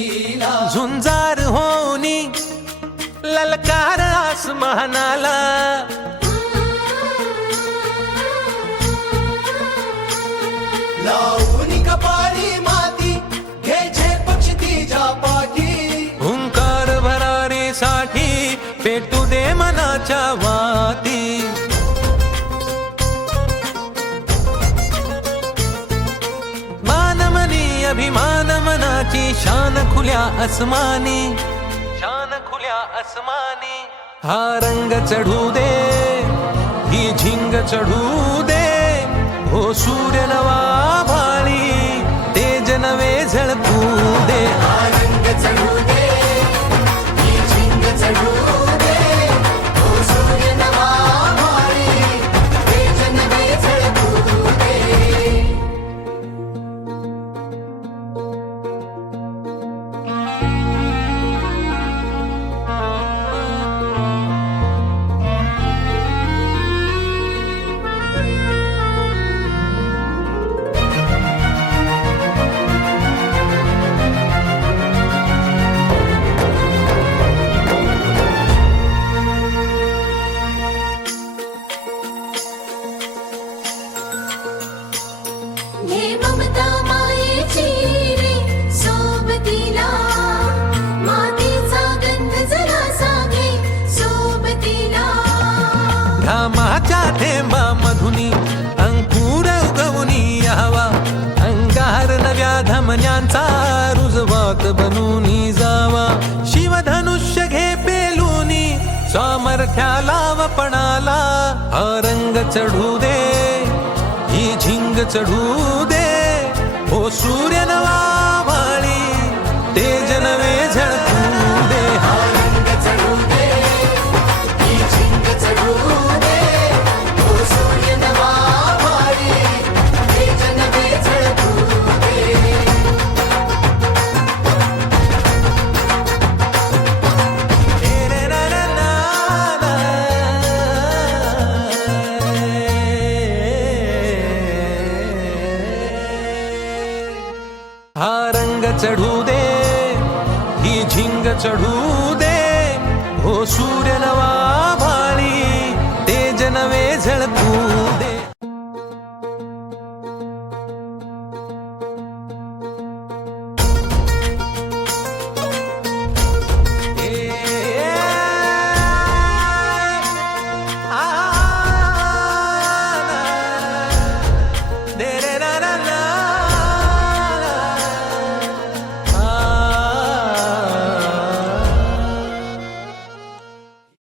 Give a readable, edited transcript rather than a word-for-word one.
लीला झुंजार होनी ललकार आसमानाला लावून कपाळी माती घे झेप तिच्या पाठी हुंकार भरारीसाठी पेटू दे मनाच्या वाती मानमनी अभिमान मनाची शान खुल्या आसमानी शान खुल्या आसमानी हा रंग चढू दे ही झिंग चढू दे हो सूर्य नवा भाळी तेज नवे झळकू दे हा रंग चढू दे ही झिंग चढू दे हो सूर्य नवा भाळी तेज नवे झळकू दे हे ममता मायेची रे सोबतीला मातीचा गंध जरा सांगे सोबतीला घामाच्या थेंबा मधुनी अंकुर उगवूनी यावा अंगार नव्या धमन्यांचा रुजवात बनूनी जावा शिवधनुष्य घे पेलूनी सामर्थ्याला वपणाला हा रंग चढू दे ही झिंग चढू दे हो सूर्य नवा भाळी तेज नवे झळकू दे हा रंग चढू दे ही झिंग चढू दे हो सूर्य नवा भाळी तेज नवे झळकू दे हा रंग चढू दे ही झिंग चढू दे हो सूर्य नवा